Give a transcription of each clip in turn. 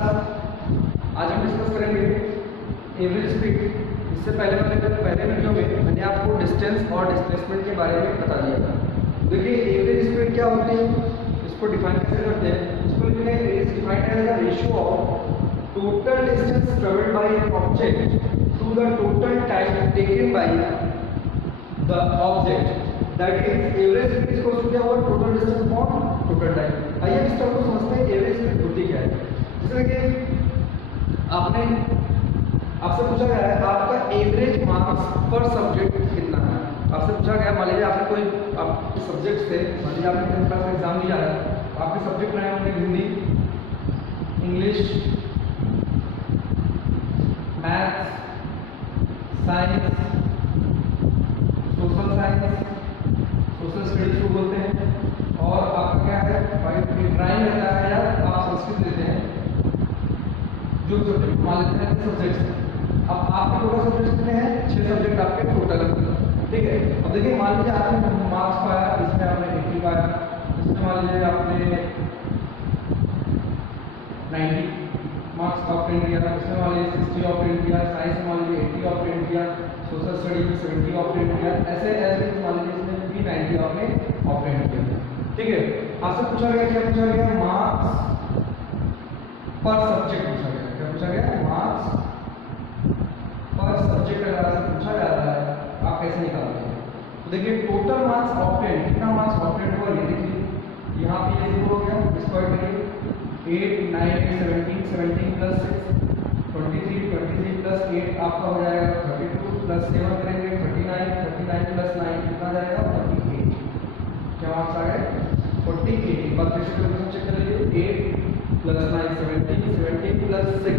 आज हम डिस्कस करेंगे एवरेज स्पीड। इससे पहले वीडियो में मैंने आपको डिस्टेंस और डिस्प्लेसमेंट के बारे में बता दिया था। देखिए एवरेज स्पीड क्या होती है, इसको डिफाइन कैसे करते हैं। इसको लिखते हैं is defined as the ratio of total distance travelled by an object to the total time taken by the object, that is average speed is equal to क्या हुआ, total distance upon total time. आइए इस term को समझते हैं average speed होती क्या है। जैसे कि आपसे पूछा गया है आपका एवरेज मार्क्स पर सब्जेक्ट कितना है। आपसे पूछा गया, मान लीजिए आपने कोई आपके सब्जेक्ट से, मान लीजिए आपने 10th क्लास का एग्जाम दिया है, आपके सब्जेक्ट रहे होंगे Hindi, English, maths, science, social science, social studies को बोलते हैं, और आपका क्या है ड्राइंग रहता है या आप संस्कृत लेते हैं, जो सब्जेक्ट मान लेते हैं सब्जेक्ट्स। अब आपके टोटल सब्जेक्ट कितने हैं, 6 सब्जेक्ट आपके टोटल, ठीक है। अब देखिए मान लीजिए आपने मार्क्स पाया, इसमें आपने 80 पाया, इसमें मान लीजिए आपने 90 मार्क्स ऑप्टेन किया, इसमें मान लीजिए 60 ऑप्टेन किया, साइंस में मान लीजिए 80 ऑप्टेन किया, सोशल स्टडी में 70 ऑप्टेन किया, ऐसे ऐसे मान लीजिए इसमें भी 90 आपने ऑप्टेन किया, ठीक है। आपसे पूछा गया, क्या पूछा गया, मार्क्स पर सब्जेक्ट पूछा गया। क्या पूछा गया, मार्क्स पर सब्जेक्ट अगर आपसे पूछा जाता है आप कैसे निकालते हैं। तो देखिए टोटल मार्क्स ऑप्टेन, कितना मार्क्स ऑप्टेन हुआ ये देखिए, यहाँ पे ये हो गया, इसको ऐड करिए 8 9 17 17 प्लस 6 23 प्लस 8 आपका हो जाएगा 32 प्लस 7 करेंगे 39 प्लस 9 कितना जाएगा 48। क्या मार्क्स आ गए 48। एक बार फिर से कैलकुलेशन चेक कर लीजिए, 8 plus 9 17 plus 6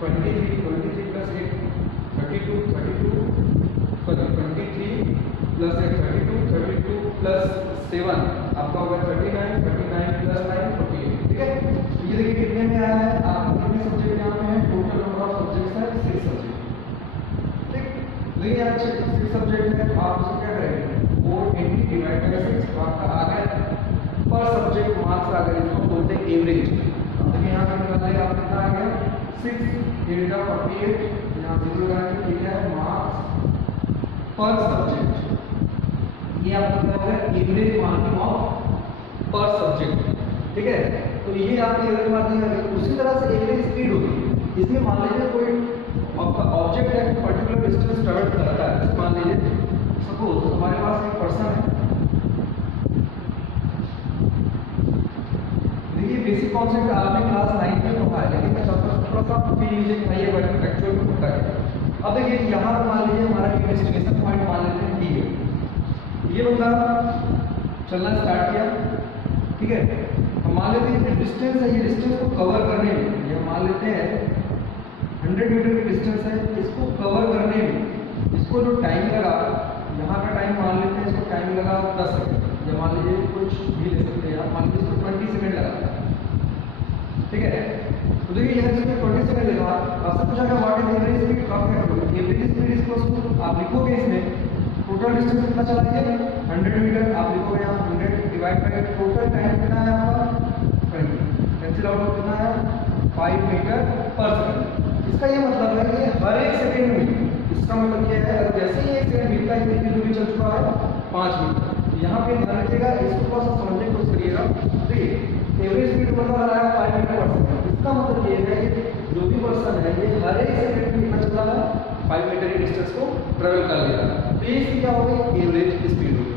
23 plus 8 32 sorry 23 plus 8 32 plus 7 आपका होगा 39 प्लस 9 48, ठीक है। तो ये देखिए कितने में आया है, आपका कितने सब्जेक्ट यहाँ पे है, टोटल नंबर ऑफ सब्जेक्ट्स है 6 सब्जेक्ट, ठीक। देखिए यहाँ 6 सब्जेक्ट है, आप उसको क्या करेंगे 480 डिवाइड बाय 6 आपका आ गया पर सब्जेक्ट मार्क्स आ गए, इसको बोलते हैं एवरेज। अब देखिए यहाँ पे निकालिएगा आप कितना आ गया 6 8 48, यहाँ 0 लगाएंगे, ठीक है, मार्क्स पर सब्जेक्ट, ये आपका क्या होगा एवरेज मार्किंग ऑफ पर सब्जेक्ट, ठीक है। तो ये आपकी एवरेज मार्किंग है। उसी तरह से एवरेज स्पीड होती है, इसमें मान लीजिए कोई ऑब्जेक्ट है पर्टिकुलर डिस्टेंस ट्रेवल करता है, मान लीजिए सपोज हमारे पास एक पर्सन है, देखिए बेसिक कॉन्सेप्ट आपने क्लास 9 में पढ़ा है, लेकिन मैं चाहता हूँ थोड़ा सा फील लीजिए कि भाई ये एक्चुअल में होता है। अब देखिए यहाँ पर मान लीजिए हमारा एक डेस्टिनेशन पॉइंट मान लेते हैं डी है, ये बंदा चलना स्टार्ट किया, ठीक है। हम मान लेते हैं डिस्टेंस है, ये डिस्टेंस को कवर करने में, ये मान लेते हैं 100 मीटर की डिस्टेंस है, इसको कवर करने में इसको जो टाइम लगा, यहाँ का टाइम मान लेते हैं, इसको टाइम लगा 10 सेकंड, या मान लीजिए कुछ भी ले सकते हैं, मान लीजिए इसको 20 सेकंड लगा, ठीक है। तो देखिए यहाँ इसमें 20 सेकंड लगा, आपसे पूछा गया व्हाट इज एवरेज स्पीड, आप क्या करोगे, एवरेज स्पीड इक्वल्स आप लिखोगे इसमें टोटल डिस्टेंस कितना चला है 100 मीटर, आप लिखोगे यहाँ 100 डिवाइड बाय टोटल टाइम कितना है आपका 20, कैंसिल आउट कितना है 5 मीटर पर सेकंड। इसका ये मतलब है कि हर एक सेकंड में, इसका मतलब ये है जैसे ही 1 सेकंड बीतता है कितनी दूरी चल चुका है 5 मीटर। यहाँ पे ध्यान रखिएगा, इसको थोड़ा सा समझने की कोशिश करिएगा। देखिए एवरेज स्पीड मतलब आ रहा है 5 मीटर पर सेकंड, इसका मतलब ये है कि जो भी पर्सन है ये हर एक सेकंड में कितना चला है 5 मीटर की डिस्टेंस को ट्रेवल कर लेगा। तो ये इसकी क्या होगी एवरेज स्पीड होगी,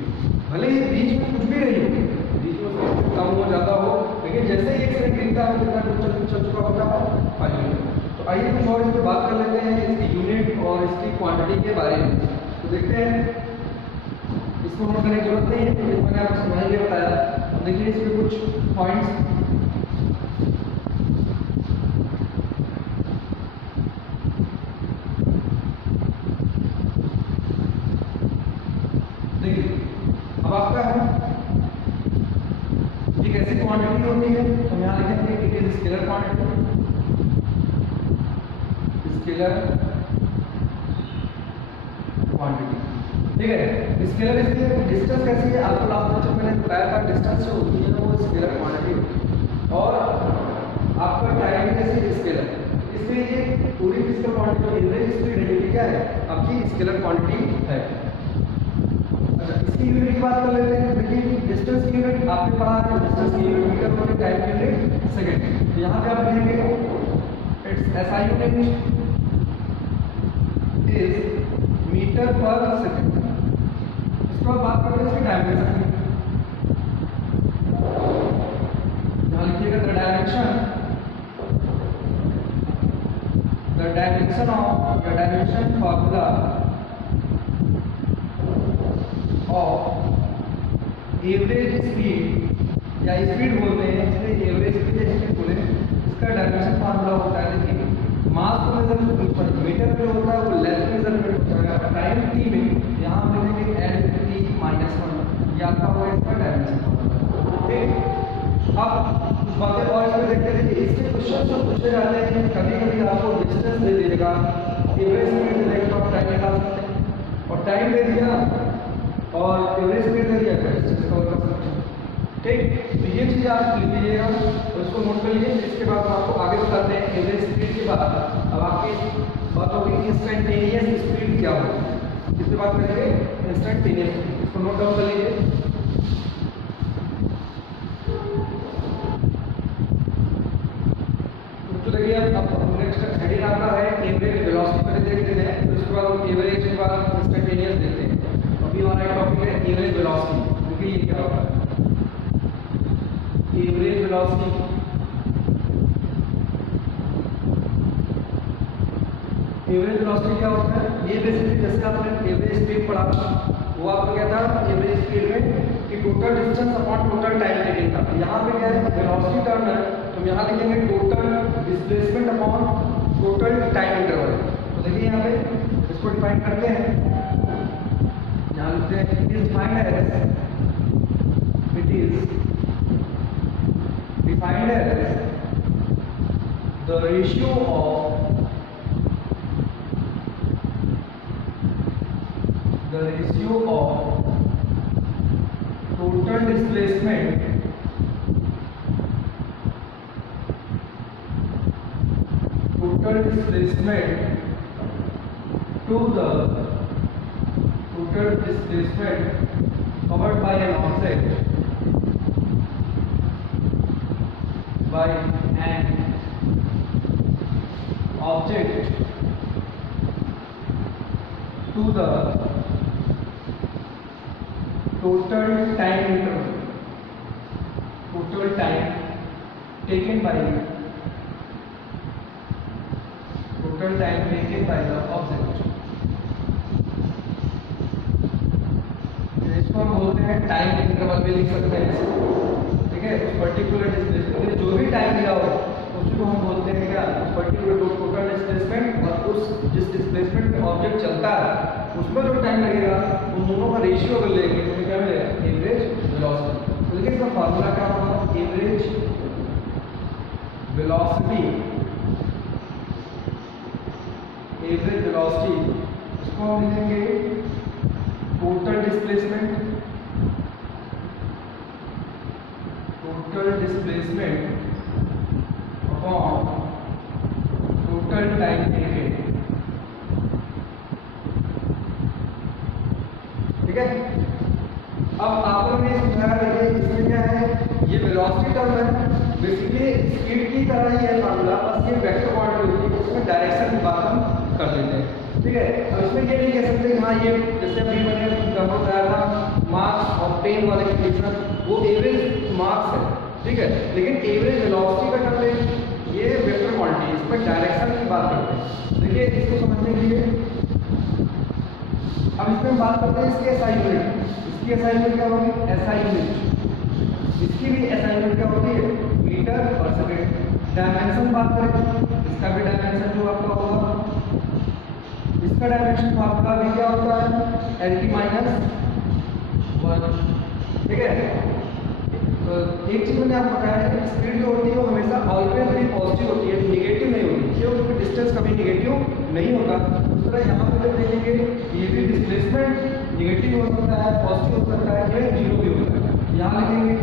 भले ही बीच में कुछ भी नहीं होगी, बीच में कम हो ज़्यादा हो, लेकिन जैसे ही 1 सेकंड बीतता है कितना दूर चल चुका होता है 5 मीटर। तो आइए कुछ और इस पर बात कर लेते हैं, इसकी यूनिट और इसकी क्वांटिटी के बारे में। तो देखते हैं, इसको नोट करने की जरूरत नहीं है, तो मैंने आपको समझाने के लिए बताया। देखिए इसमें कुछ पॉइंट्स, देखिए अब आपका है ये कैसी क्वांटिटी होती है, तो यहाँ लिखेंगे it is scalar quantity, scalar quantity, ठीक है। स्केलर इसकी डिस्टेंस कैसी है, आपको लास्ट में मैंने बताया था डिस्टेंस जो होती है वो स्केलर क्वांटिटी, और आपका टाइम कैसी पूरी फिजिकल क्वांटिटी जो एवरेज स्पीड है ये क्या है, आपकी स्केलर क्वांटिटी है। अच्छा, इसकी यूनिट की बात कर लेते हैं। देखिए डिस्टेंस की यूनिट आपने पढ़ा है, डिस्टेंस की यूनिट मीटर और टाइम की यूनिट सेकंड। तो यहाँ पे आप लिखेंगे it's SI unit is metre per second. इसके बाद बात करते हैं इसकी डायमेंशन की। यहाँ लिखिएगा द डायमेंशन ऑफ या dimension formula of average speed या स्पीड बोलते हैं, इसलिए एवरेज स्पीड या स्पीड बोले, इसका डायमेंशन फार्मूला होता है। देखिए मास को मेजर मीटर में होता है, वो लेंथ मेजरमेंट होता है। टाइम टी में यहाँ हम लिखेंगे एल टी माइनस 1, ये आपका होगा इसका डायमेंशन फार्मूला। ठीक, अब कुछ बातें और इसमें देखते हैं। इसके क्वेश्चन जो पूछे जाते हैं, कभी कभी आपको डिस्टेंस दे देगा, एवरेज स्पीड दे देगा, आप टाइम निकाल सकते हैं, और टाइम दे दिया और एवरेज स्पीड दे दिया, डिस्टेंस कवर कर सकते हैं। ठीक, तो ये चीज़ आप लिख लीजिएगा और उसको नोट कर लीजिए। इसके बाद आपको आगे बताते हैं एवरेज स्पीड के बाद अब आपकी बात होगी इंस्टेंटेनियस स्पीड क्या होगी, इसके बाद करेंगे इंस्टेंटेनियस। इसको नोट डाउन कर लीजिए। तो देखिए अब नेक्स्ट हेडिंग आपका है एवरेज वेलोसिटी, पहले देख लेते हैं, तो उसके बाद हम एवरेज के बाद इंस्टेंटेनियस देखते हैं। अभी हमारा एक टॉपिक है एवरेज वेलोसिटी। देखिए ये क्या होता है एवरेज वेलोसिटी। एवरेज वेलोसिटी क्या होता है, ये बेसिकली जैसे आपने एवरेज स्पीड पढ़ा वो आपका क्या था एवरेज स्पीड में कि total distance upon total time taking था। यहाँ पे क्या है वेलोसिटी टर्म है, तो यहाँ लिखेंगे total displacement upon total time interval. तो देखिए यहाँ पे इसको डिफाइन करते हैं, यहाँ लिखते हैं it is defined as the ratio of total displacement to the total displacement covered by an object to the total time interval, total time taken by the object। इसको हम बोलते हैं टाइम इंटरवल भी लिख सकते हैं इसको। ठीक है, उस पर्टिकुलर डिस्प्लेसमेंट जो भी टाइम दिया हो उसको हम बोलते हैं क्या, उस पर्टिकुलर टोटल डिस्प्लेसमेंट और उस जिस डिस्प्लेसमेंट में ऑब्जेक्ट चलता है उसमें जो टाइम लगेगा उन दोनों का रेशियो अगर लेंगे तो क्या मिलेगा एवरेज वेलोसिटी। तो देखिए इसका फार्मूला क्या होगा, एवरेज वेलोसिटी इसको हम लिखेंगे total displacement upon total time taken. ठीक है, अब आपको मैंने समझाया, देखिए इसमें क्या है, ये वेलोसिटी टर्म है, बेसिकली स्पीड की तरह ही है फार्मूला, बस ये वेक्टर क्वांटिटी होती है, उसमें डायरेक्शन की बात हम कर लेते हैं। ठीक है, अब इसमें ये नहीं कह सकते हाँ ये जैसे अभी मैंने एग्जाम्पल बताया था मार्क्स और पेन वाले कंडीशन, वो एवरेज मार्क्स है। ठीक है, लेकिन एवरेज वेलोसिटी का टर्म है, ये वेक्टर क्वांटिटी, इस पर डायरेक्शन की बात करते हैं। देखिए इसको समझने के लिए अब इसमें हम बात करते हैं इसकी एसआई यूनिट। इसकी एसआई यूनिट क्या होगी, एसआई यूनिट, इसकी भी एसआई यूनिट क्या होती है मीटर पर सेकंड। डायमेंशन बात करें, इसका भी डायमेंशन जो आपका होगा, इसका डायमेंशन फार्मूला भी क्या होता है एल टी माइनस 1। ठीक है, तो एक चीज मैंने आपको बताया है कि स्पीड जो होती है वो हमेशा ऑलवेज भी पॉजिटिव होती है, निगेटिव नहीं होती, क्योंकि डिस्टेंस कभी निगेटिव नहीं होगा। उस तरह यहाँ पे जब देखेंगे ये भी डिस्प्लेसमेंट निगेटिव हो सकता है, पॉजिटिव हो सकता है, ये जीरो भी हो सकता है। यहाँ लिखेंगे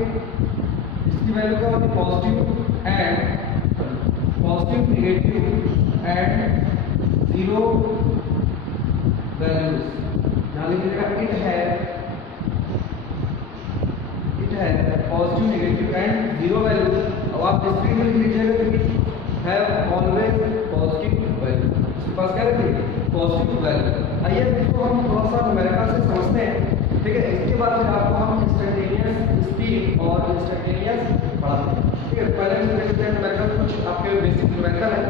इसकी वैल्यू क्या होती है positive, negative and zero values, यहाँ लिख लीजिएगा इट है positive negative and zero value. अब आप स्क्रीन में लिख लीजिएगा कि हैव ऑलवेज पॉजिटिव वैल्यू, इसके पास क्या रखिए पॉजिटिव वैल्यू। आइए इसको हम थोड़ा सा न्यूमेरिकल से समझते हैं, ठीक है। इसके बाद फिर आपको हम इंस्टैन्टेनियस स्पीड और इंस्टैन्टेनियस पढ़ाते हैं, ठीक है। पहले हम देखते हैं न्यूमेरिकल, कुछ आपके बेसिक न्यूमेरिकल है,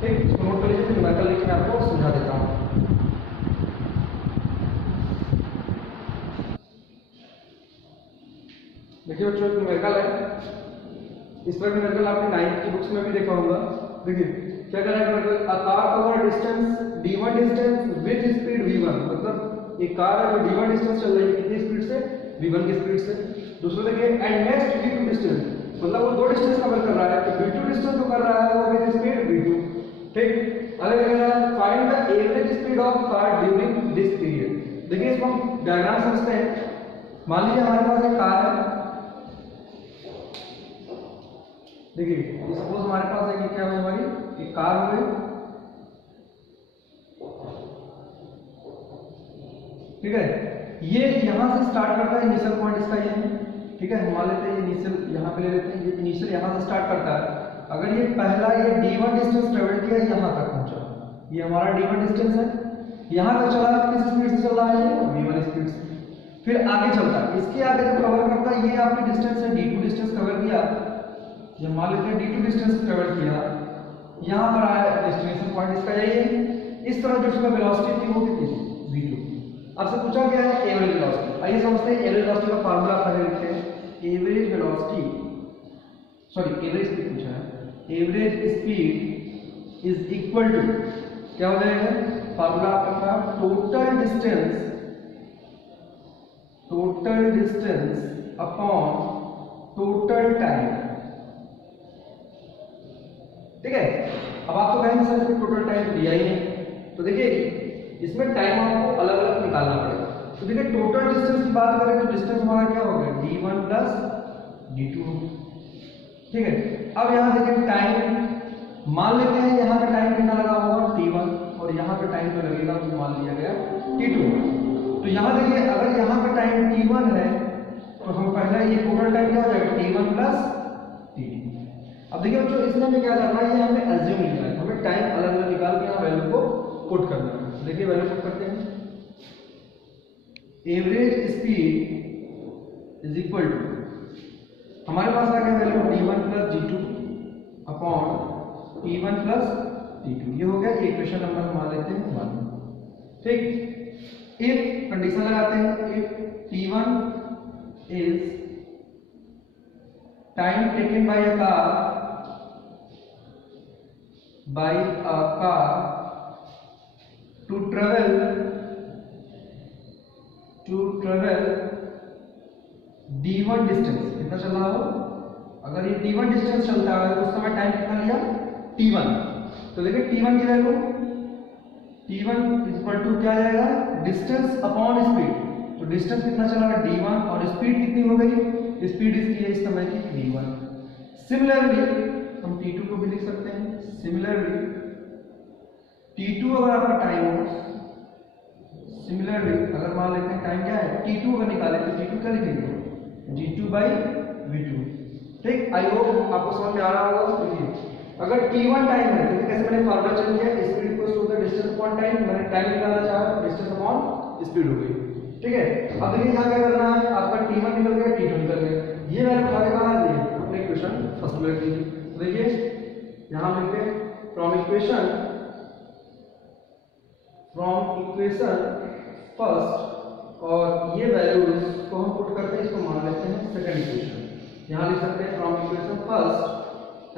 ठीक, इसको नोट कर लीजिए, फिर न्यूमेरिकल लिख के आपको समझा देता हूँ। देखिए बच्चों न्यूमेरिकल है, इस तरह के न्यूमेरिकल आपने 9th की बुक्स में भी देखा होगा। देखिए क्या कर रहा है, a car cover distance d1 distance with speed v1, मतलब एक कार है जो d1 डिस्टेंस चल रही है कितनी स्पीड से, v1 की स्पीड से। दूसरा देखिए एंड नेक्स्ट v2 डिस्टेंस, मतलब वो दो डिस्टेंस कवर कर रहा है, तो v2 डिस्टेंस जो कर रहा है वो विद स्पीड v2, ठीक। अगला कह रहा है find the average speed of car during this period. देखिए इसको हम डायग्राम समझते हैं। मान लीजिए हमारे पास एक कार है, देखिए सपोज हमारे पास है कि क्या हुई, हमारी एक कार हो गई, ठीक है। ये यहां से स्टार्ट करता है, इनिशियल पॉइंट इसका ये है, ठीक है। हम मान लेते हैं ये इनिशियल यहां पे ले लेते हैं, ये इनिशियल यहां से स्टार्ट करता है। अगर ये पहला ये d1 डिस्टेंस ट्रेवल किया यहां तक पहुंचा, ये हमारा d1 डिस्टेंस है, यहां तक चला, किस स्पीड से चल रहा है ये v1 स्पीड से। फिर आगे चलता है, इसके आगे जब कवर करता है, ये आपकी डिस्टेंस है d2 डिस्टेंस कवर किया, ये मान लेते हैं d2 डिस्टेंस ट्रेवल किया, यहां पर आया, डेस्टिनेशन पॉइंट इसका यही है। इस तरह जो इसका वेलोसिटी थी वो कितनी थी v2। आपसे पूछा गया है एवरेज वेलोसिटी, आइए समझते हैं एवरेज वेलोसिटी का फार्मूला पहले लिखते हैं। Average velocity, sorry average speed पूछा है, average speed is equal to क्या हो जाएगा, फार्मूला आपका था total distance upon total time, ठीक है। अब आप तो कहेंगे सर इसमें टोटल टाइम दिया ही नहीं, तो देखिए इसमें टाइम आपको अलग अलग निकालना पड़ेगा। तो देखिए टोटल डिस्टेंस की बात करें तो डिस्टेंस हमारा क्या हो गया d1 प्लस d2, ठीक है। अब यहाँ देखिए टाइम मान लेते हैं, यहाँ पे टाइम कितना लगा होगा t1 और यहाँ पे टाइम जो लगेगा वो मान लिया गया t2। तो यहाँ देखिए अगर यहाँ पे टाइम t1 है तो हम पहले ये टोटल टाइम क्या हो जाएगा t1 प्लस t2। अब देखिए बच्चों इसमें हमें क्या करना है, ये हमें एज्यूम नहीं करना है, हमें टाइम अलग अलग निकाल के यहाँ वैल्यू को पुट करना है। देखिए वैल्यू पुट करते हैं, average speed is equal to हमारे पास आ गया value d1 plus d2 upon t1 plus t2, ये हो गया इक्वेशन नंबर हम मान लेते हैं 1, ठीक। इफ कंडीशन लगाते हैं, if t1 is time taken bye a car to travel d1 distance, कितना चल रहा हो, अगर ये d1 डिस्टेंस चलता है तो उस समय टाइम कितना लिया t1। तो देखिए t1 की वैल्यू t1 इक्वल टू क्या जाएगा डिस्टेंस अपॉन स्पीड, तो डिस्टेंस कितना चला d1 और स्पीड कितनी हो गई, स्पीड इसकी है इस समय की v1। सिमिलरली हम t2 को भी लिख सकते हैं, सिमिलरली t2 अगर आपका टाइम हो, सिमिलरली अगर मान लेते हैं टाइम क्या है t2 अगर निकाले तो t2 क्या लिखेंगे d2 बाई v2, ठीक। आई होप आपको समझ में आ रहा होगा। देखिए अगर t1 टाइम है तो कैसे मैंने फार्मूला चेंज किया, speed equals to the distance upon time, मैंने टाइम निकालना चाहा डिस्टेंस अपॉन स्पीड हो गई, ठीक है। अब देखिए यहाँ क्या करना है, आपका t1 निकल गया t2 निकल गया, ये वैल्यू उठा के कहाँ दी अपने इक्वेशन फर्स्ट में रख दीजिए। तो देखिए यहाँ लिखते हैं फ्रॉम इक्वेशन फर्स्ट, और ये वैल्यूज को हम पुट करते हैं, इसको मान लेते हैं सेकंड इक्वेशन। यहाँ लिख सकते हैं फ्रॉम इक्वेशन फर्स्ट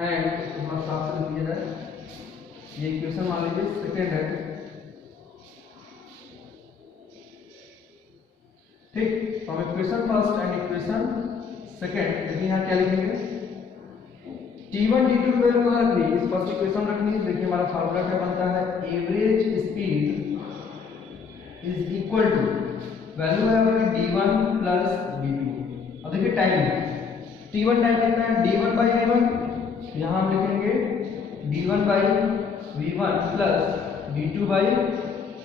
एंड, इसको साफ से लिख दिया जाए, ये इक्वेशन मान लीजिए सेकंड है, ठीक। From equation first and equation second, देखिए यहाँ क्या लिखेंगे t1 t2 की वैल्यू कहाँ रखनी है, इस फर्स्ट इक्वेशन रखनी है। देखिए हमारा फार्मूला क्या बनता है, average speed is equal to value है हमारी d1 प्लस d2। अब देखिए टाइम t1 टाइम कितना है d1 बाई v1, यहाँ हम लिखेंगे d1 by v1 plus d2 by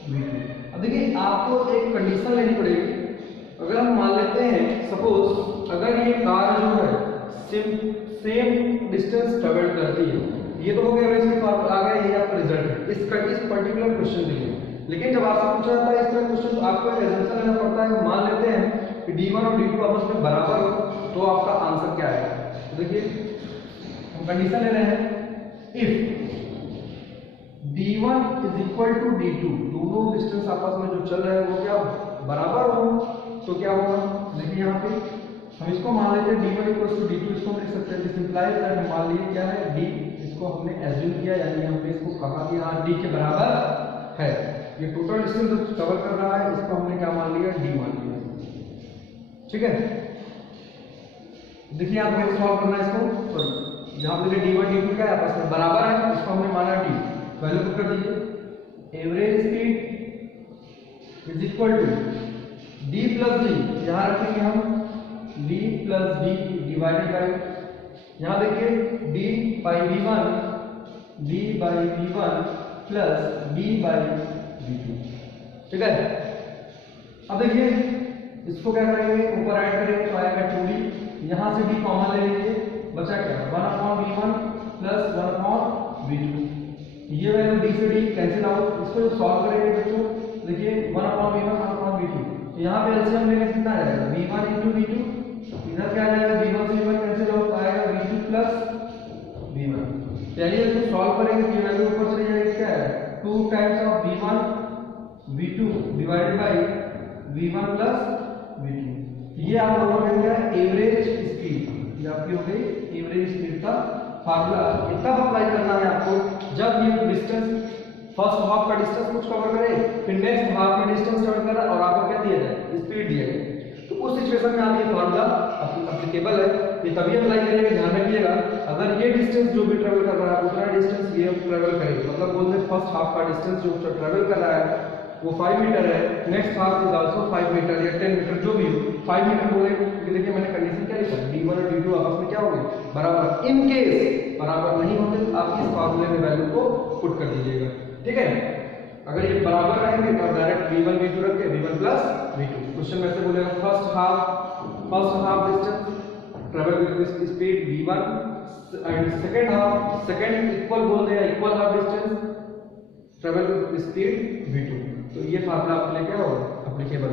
v2। अब देखिए आपको एक कंडीशन लेनी पड़ेगी। अगर हम मान लेते हैं सपोज अगर ये कार जो है सेम डिस्टेंस ट्रेवल करती है, ये तो हो गया एवरेज का आ गया, ये आपका रिजल्ट है इस पर्टिकुलर क्वेश्चन के लिए। लेकिन जब आपसे पूछा जाता है इस तरह क्वेश्चन तो आपको एक एजम्पशन लेना पड़ता है। मान लेते हैं कि d1 और d2 आपस में बराबर हो, तो आपका आंसर क्या है? तो देखिए हम कंडीशन ले रहे हैं if d1 is equal to d2, दोनों डिस्टेंस आपस में जो चल रहे हैं वो क्या बराबर हो, तो क्या होगा? देखिए यहाँ पे हम इसको मान लेते हैं d1 इक्वल टू d2, इसको हम लिख सकते हैं दिस इंप्लाइज दैट हम मान लिए क्या है d, इसको हमने एज्यूम किया यानी यहाँ पे इसको कहा कि हाँ d के बराबर है। ये टोटल डिस्टेंस जो कवर कर रहा है इसको हमने क्या मान लिया? d मान लिया। ठीक है, देखिए आप कैसे सॉल्व करना है इसको। सॉरी यहाँ पे d1 d2 क्या है आपस में बराबर है, इसको हमने माना d, वैल्यू पुट कर दीजिए। Average speed is equal to d plus d, यहाँ रखेंगे हम d plus d divided by, यहाँ देखिए d by v1 plus d by v2। ठीक है, अब देखिए इसको क्या करेंगे ऊपर ऐड करेंगे तो आएगा 2d, यहाँ से d कॉमन ले लीजिए, बचा क्या 1/v1 प्लस 1/v2। ये वैल्यू d से d कैंसिल आउट, इसको जब सॉल्व करेंगे बच्चों देखिए 1/v1 1/v2, यहाँ पे एलसीएम लेने कितना आएगा v1 into v2, इधर क्या आ जाएगा v1 से v1 कैंसिल आउट आएगा v2 प्लस v1। चलिए इसको सॉल्व करेंगे तो ये वैल्यू ऊपर चली जाएगी क्या है 2 times of v1 v2 divided by v1 plus v2। ये आप लोगों का क्या है एवरेज स्पीड, ये आपकी हो गई एवरेज स्पीड का फार्मूला। ये तब अप्लाई करना है आपको जब ये डिस्टेंस फर्स्ट हाफ का डिस्टेंस कुछ कवर करे, फिर नेक्स्ट हाफ का डिस्टेंस कवर करे और आपको क्या दिया जाए स्पीड दिया जाए, तो उस सिचुएशन में आप ये फार्मूला एप्लीकेबल है। ये तभी अप्लाई करेंगे, ध्यान रखिएगा अगर ये डिस्टेंस जो भी ट्रेवल कर रहा है उतना डिस्टेंस ये ट्रेवल करेगा, मतलब बोलते हैं फर्स्ट हाफ का डिस्टेंस जो ट्रेवल कर रहा है वो 5 मीटर है, next half is also 5 metre या 10 मीटर जो भी हो 5 मीटर बोले, क्योंकि देखिए मैंने कंडीशन क्या लिखा d1 और d2 आपस में क्या हो गए बराबर। इन केस बराबर नहीं होते तो आप इस फार्मूले में वैल्यू को पुट कर दीजिएगा। ठीक है, अगर ये बराबर रहेंगे तो डायरेक्ट v1 v2 रख के v1 प्लस v2। क्वेश्चन में से बोलेगा first half distance travel with speed v1 and second equal बोल दिया equal half distance travel with speed v2। तो ये फार्मूला आपके लिए क्या होगा एप्लीकेबल।